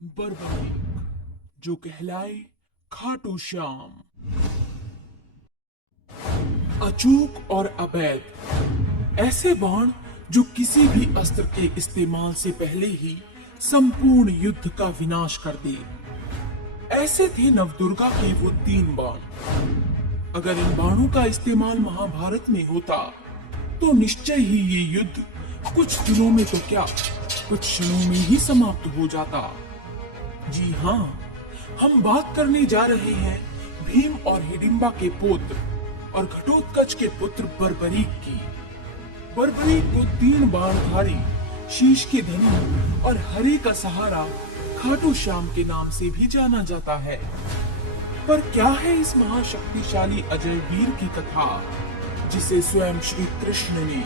बर्बरीक, जो कहलाए खाटू श्याम। अचूक और अवैध, ऐसे बाण जो किसी भी अस्त्र के इस्तेमाल से पहले ही संपूर्ण युद्ध का विनाश कर दे। ऐसे थे नवदुर्गा के वो 3 बाण। अगर इन बाणों का इस्तेमाल महाभारत में होता तो निश्चय ही ये युद्ध कुछ दिनों में तो क्या, कुछ क्षणों में ही समाप्त हो जाता। जी हाँ, हम बात करने जा रहे हैं भीम और हिडिंबा के पुत्र और घटोत्कच के पुत्र बर्बरीक की। बर्बरीक को 3 बाणधारी, शीश के धनी और हरे का सहारा खाटू श्याम के नाम से भी जाना जाता है। पर क्या है इस महाशक्तिशाली अजय वीर की कथा, जिसे स्वयं श्री कृष्ण ने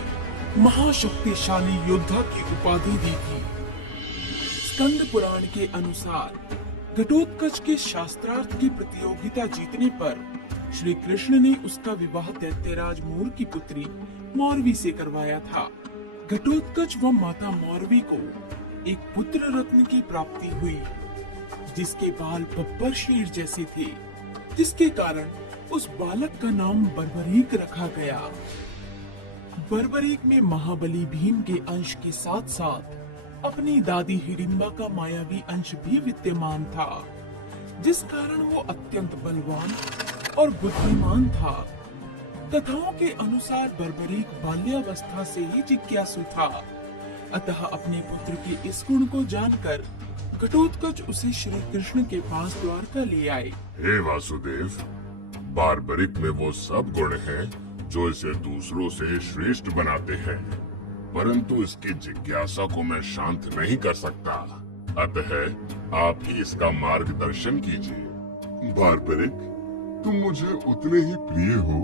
महाशक्तिशाली योद्धा की उपाधि दी थी। स्कंद पुराण के अनुसार घटोत्कच के शास्त्रार्थ की प्रतियोगिता जीतने पर श्री कृष्ण ने उसका विवाह दैत्यराज मूर की पुत्री मौरवी से करवाया था। घटोत्कच व माता मौरवी को एक पुत्र रत्न की प्राप्ति हुई, जिसके बाल बब्बर शेर जैसे थे, जिसके कारण उस बालक का नाम बर्बरीक रखा गया। बर्बरीक में महाबली भीम के अंश के साथ साथ अपनी दादी हिडिंबा का मायावी अंश भी विद्यमान था, जिस कारण वो अत्यंत बलवान और बुद्धिमान था। कथाओं के अनुसार बर्बरीक बाल्यावस्था से ही जिज्ञासु था, अतः अपने पुत्र के इस गुण को जानकर घटोत्कच उसे श्री कृष्ण के पास द्वारका ले आए। हे वासुदेव, बार्बरिक में वो सब गुण हैं जो इसे दूसरों से श्रेष्ठ बनाते हैं, परंतु इसकी जिज्ञासा को मैं शांत नहीं कर सकता, अतः आप ही इसका मार्गदर्शन कीजिए। बार्बरिक, तुम मुझे उतने ही प्रिय हो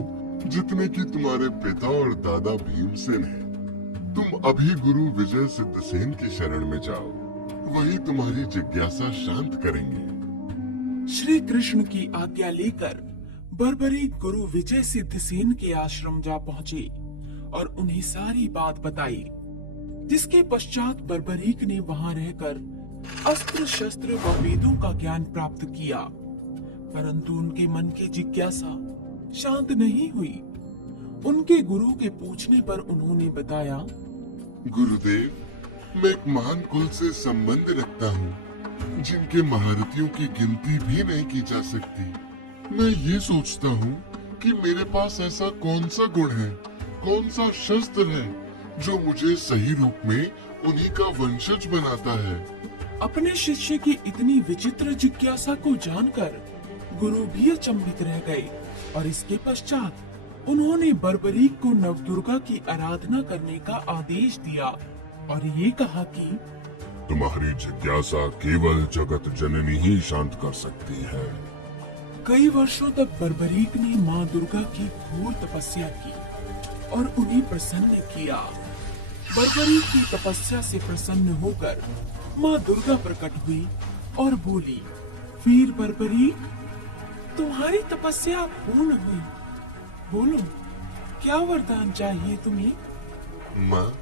जितने कि तुम्हारे पिता और दादा भीमसेन हैं। तुम अभी गुरु विजय सिद्धसेन की शरण में जाओ, वही तुम्हारी जिज्ञासा शांत करेंगे। श्री कृष्ण की आज्ञा लेकर बर्बरीक गुरु विजय सिद्धसेन के आश्रम जा पहुँचे और उन्हें सारी बात बताई, जिसके पश्चात बर्बरीक ने वहां रहकर अस्त्र शस्त्र व वेदों का ज्ञान प्राप्त किया, परंतु उनके मन की जिज्ञासा शांत नहीं हुई। उनके गुरु के पूछने पर उन्होंने बताया, गुरुदेव, मैं एक महान कुल से संबंध रखता हूँ, जिनके महारथियों की गिनती भी नहीं की जा सकती। मैं ये सोचता हूँ कि मेरे पास ऐसा कौन सा गुण है, कौन सा शस्त्र है, जो मुझे सही रूप में उन्हीं का वंशज बनाता है। अपने शिष्य की इतनी विचित्र जिज्ञासा को जानकर गुरु भी अचंभित रह गए और इसके पश्चात उन्होंने बर्बरीक को नवदुर्गा की आराधना करने का आदेश दिया और ये कहा कि तुम्हारी जिज्ञासा केवल जगत जननी ही शांत कर सकती है। कई वर्षों तक बर्बरीक ने माँ दुर्गा की घोर तपस्या की और उन्हें प्रसन्न किया। बर्बरीक की तपस्या से प्रसन्न होकर माँ दुर्गा प्रकट हुई और बोली, वीर बर्बरीक, तुम्हारी तपस्या पूर्ण हुई। बोलो, क्या वरदान चाहिए तुम्हें? माँ,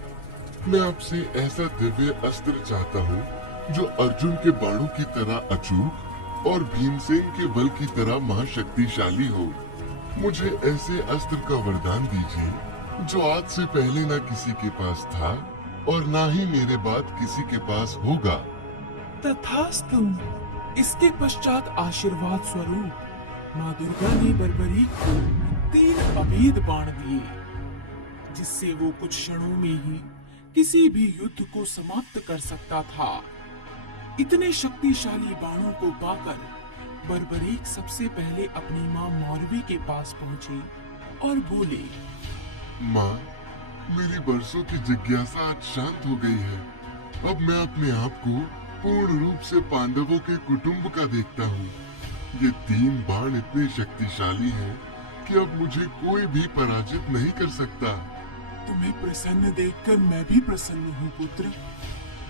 मैं आपसे ऐसा दिव्य अस्त्र चाहता हूँ जो अर्जुन के बाणों की तरह अचूक और भीमसेन के बल की तरह महाशक्तिशाली हो। मुझे ऐसे अस्त्र का वरदान दीजिए जो आज से पहले ना किसी के पास था और ना ही मेरे बाद किसी के पास होगा। तथास्तु। इसके पश्चात आशीर्वाद स्वरूप माँ दुर्गा ने बर्बरीक को 3 अभेद बाण दिए, जिससे वो कुछ क्षणों में ही किसी भी युद्ध को समाप्त कर सकता था। इतने शक्तिशाली बाणों को पाकर बर्बरीक सबसे पहले अपनी माँ मौरवी के पास पहुँचे और बोले, माँ, मेरी बरसों की जिज्ञासा आज शांत हो गई है। अब मैं अपने आप को पूर्ण रूप से पांडवों के कुटुंब का देखता हूँ। ये 3 बाण इतने शक्तिशाली हैं कि अब मुझे कोई भी पराजित नहीं कर सकता। तुम्हें प्रसन्न देखकर मैं भी प्रसन्न हूँ पुत्र,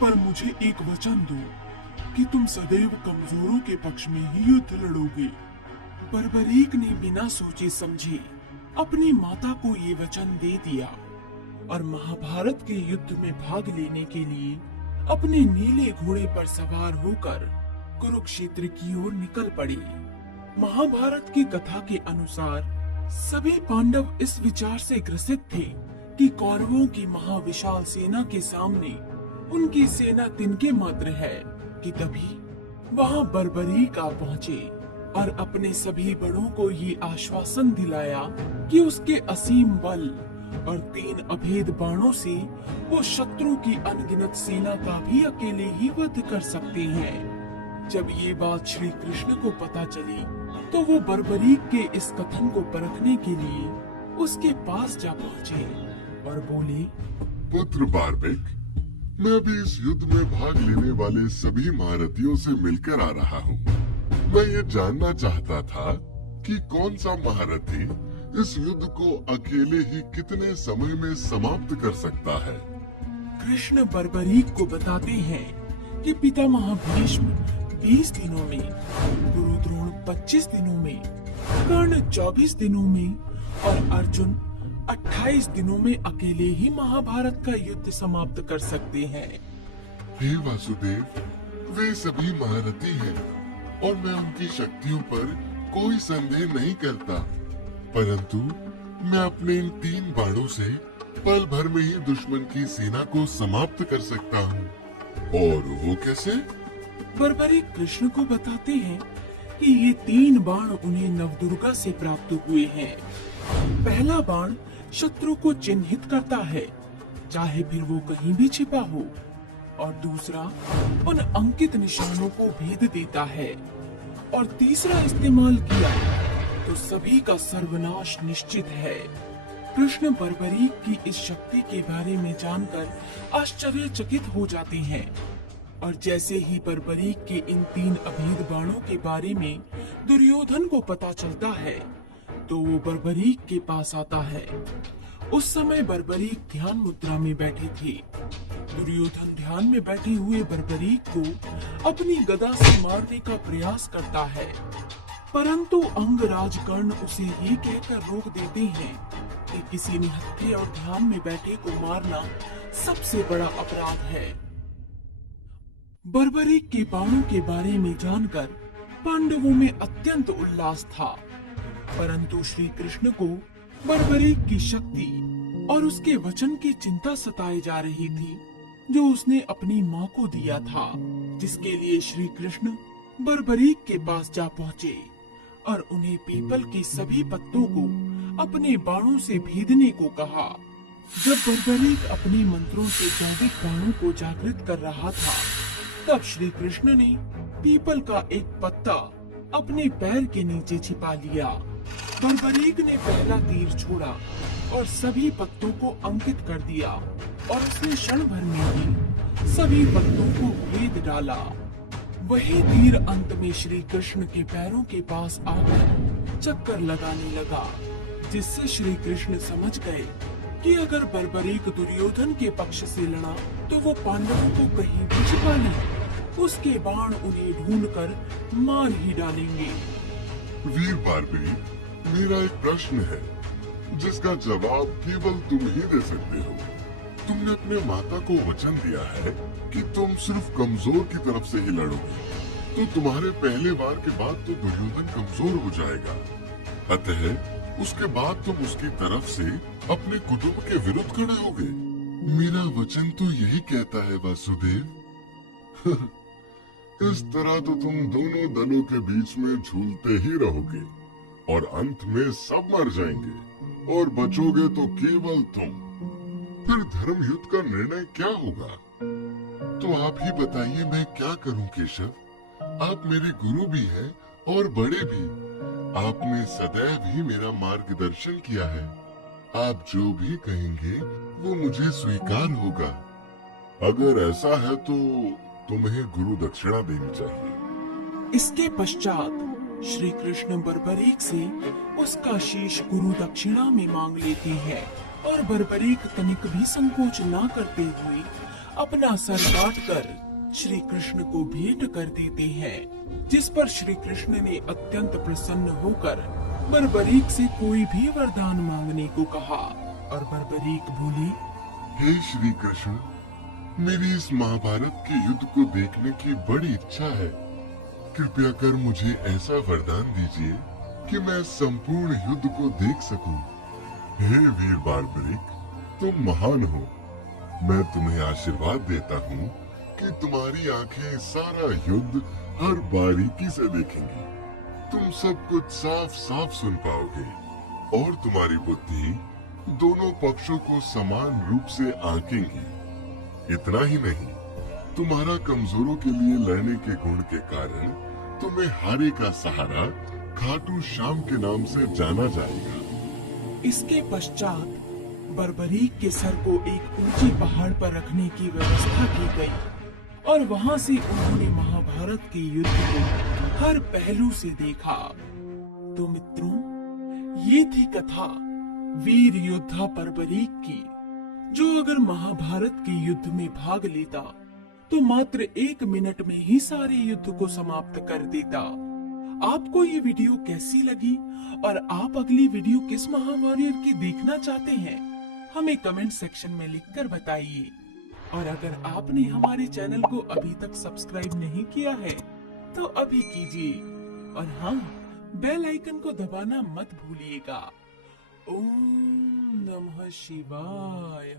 पर मुझे एक वचन दो कि तुम सदैव कमजोरों के पक्ष में ही युद्ध लड़ोगे। बर्बरीक ने बिना सोचे समझे अपनी माता को ये वचन दे दिया और महाभारत के युद्ध में भाग लेने के लिए अपने नीले घोड़े पर सवार होकर कुरुक्षेत्र की ओर निकल पड़ी। महाभारत की कथा के अनुसार सभी पांडव इस विचार से ग्रसित थे कि कौरवों की महाविशाल सेना के सामने उनकी सेना तिनके मात्र है कि तभी वहां बर्बरीक आ पहुंचे और अपने सभी बड़ों को ये आश्वासन दिलाया कि उसके असीम बल और 3 अभेद बाणों से वो शत्रु की अनगिनत सेना का भी अकेले ही वध कर सकते हैं। जब ये बात श्री कृष्ण को पता चली तो वो बर्बरीक के इस कथन को परखने के लिए उसके पास जा पहुँचे और बोले, पुत्र बार्बिक, मैं अभी इस युद्ध में भाग लेने वाले सभी महारथियों से मिलकर आ रहा हूँ। मैं ये जानना चाहता था कि कौन सा महारथी इस युद्ध को अकेले ही कितने समय में समाप्त कर सकता है। कृष्ण बर्बरीक को बताते हैं कि पितामह भीष्म 20 दिनों में, गुरु द्रोण 25 दिनों में, कर्ण 24 दिनों में और अर्जुन 28 दिनों में अकेले ही महाभारत का युद्ध समाप्त कर सकते हैं। हे वासुदेव, वे सभी महारथी हैं और मैं उनकी शक्तियों पर कोई संदेह नहीं करता, परंतु मैं अपने इन 3 बाणों से पल भर में ही दुश्मन की सेना को समाप्त कर सकता हूँ। और वो कैसे? बर्बरीक कृष्ण को बताते हैं कि ये 3 बाण उन्हें नवदुर्गा से प्राप्त हुए हैं। पहला बाण शत्रु को चिन्हित करता है, चाहे फिर वो कहीं भी छिपा हो, और दूसरा उन अंकित निशानों को भेद देता है, और तीसरा इस्तेमाल किया तो सभी का सर्वनाश निश्चित है। कृष्ण बर्बरीक की इस शक्ति के बारे में जानकर आश्चर्यचकित हो जाते हैं, और जैसे ही बर्बरीक के इन 3 अभेद बाणों के बारे में दुर्योधन को पता चलता है तो वो बर्बरीक के पास आता है। उस समय बर्बरीक ध्यान मुद्रा में बैठे थे। दुर्योधन ध्यान में बैठे हुए बर्बरीक को अपनी गदा से मारने का प्रयास करता है, परंतु अंगराज कर्ण उसे ये कहकर रोक देते हैं कि किसी निहत्थे और ध्यान में बैठे को मारना सबसे बड़ा अपराध है। बर्बरीक के बाणों के बारे में जानकर पांडवों में अत्यंत उल्लास था, परंतु श्री कृष्ण को बर्बरीक की शक्ति और उसके वचन की चिंता सताई जा रही थी जो उसने अपनी माँ को दिया था, जिसके लिए श्री कृष्ण बर्बरीक के पास जा पहुँचे और उन्हें पीपल के सभी पत्तों को अपने बाणों से भेदने को कहा। जब बर्बरीक अपने मंत्रों से जैविक बाणों को जागृत कर रहा था, तब श्री कृष्ण ने पीपल का एक पत्ता अपने पैर के नीचे छिपा लिया। बर्बरीक ने पहला तीर छोड़ा और सभी पत्तों को अंकित कर दिया, और उसने क्षण भर में ही सभी पत्तों को भेद डाला। वही तीर अंत में श्री कृष्ण के पैरों के पास आकर चक्कर लगाने लगा, जिससे श्री कृष्ण समझ गए कि अगर बर्बरीक दुर्योधन के पक्ष से लड़ा तो वो पांडवों को कहीं भी छिपा नहीं, उसके बाण उन्हें ढूंढकर मार ही डालेंगे। वीर बार्बरीक, मेरा एक प्रश्न है जिसका जवाब केवल तुम ही दे सकते हो। तुमने अपने माता को वचन दिया है कि तुम सिर्फ कमजोर की तरफ से ही लड़ोगे, तो तुम्हारे पहले वार के बाद तो दुर्योधन कमजोर हो जाएगा, अतः उसके बाद तुम उसकी तरफ से अपने कुटुंब के विरुद्ध खड़े होगे। मेरा वचन तो यही कहता है वासुदेव। इस तरह तो तुम दोनों दलों के बीच में झूलते ही रहोगे और अंत में सब मर जाएंगे और बचोगे तो केवल तुम। फिर धर्म युद्ध का निर्णय क्या होगा? तो आप ही बताइए, मैं क्या करूं केशव? आप मेरे गुरु भी हैं और बड़े भी। आपने सदैव ही मेरा मार्गदर्शन किया है। आप जो भी कहेंगे वो मुझे स्वीकार होगा। अगर ऐसा है तो तुम्हें गुरु दक्षिणा देनी चाहिए। इसके पश्चात श्री कृष्ण बर्बरीक से उसका शीश गुरु दक्षिणा में मांग लेते हैं, और बर्बरीक तनिक भी संकोच ना करते हुए अपना सर काट कर श्री कृष्ण को भेंट कर देते हैं, जिस पर श्री कृष्ण ने अत्यंत प्रसन्न होकर बर्बरीक से कोई भी वरदान मांगने को कहा। और बर्बरीक बोली, हे श्री कृष्ण, मेरी इस महाभारत के युद्ध को देखने की बड़ी इच्छा है, कृपया कर मुझे ऐसा वरदान दीजिए कि मैं संपूर्ण युद्ध को देख सकूं। हे वीर बारबरिक, तुम महान हो। मैं तुम्हें आशीर्वाद देता हूँ कि तुम्हारी आंखें सारा युद्ध हर बारीकी से देखेंगी। तुम सब कुछ साफ साफ सुन पाओगे और तुम्हारी बुद्धि दोनों पक्षों को समान रूप से आंकेंगी। इतना ही नहीं, तुम्हारा कमजोरों के लिए लड़ने के गुण के कारण तुम्हें हारे का सहारा खाटू श्याम के नाम से जाना जाएगा। इसके पश्चात बर्बरीक के सर को एक ऊंचे पहाड़ पर रखने की व्यवस्था की गई और वहां से उन्होंने महाभारत के युद्ध को हर पहलू से देखा। तो मित्रों, ये थी कथा वीर योद्धा बर्बरीक की, जो अगर महाभारत के युद्ध में भाग लेता तो मात्र 1 मिनट में ही सारे युद्ध को समाप्त कर देता। आपको ये वीडियो कैसी लगी और आप अगली वीडियो किस महावॉरियर की देखना चाहते हैं, हमें कमेंट सेक्शन में लिखकर बताइए। और अगर आपने हमारे चैनल को अभी तक सब्सक्राइब नहीं किया है तो अभी कीजिए और हाँ, बेल आइकन को दबाना मत भूलिएगा। ओम नमः शिवाय।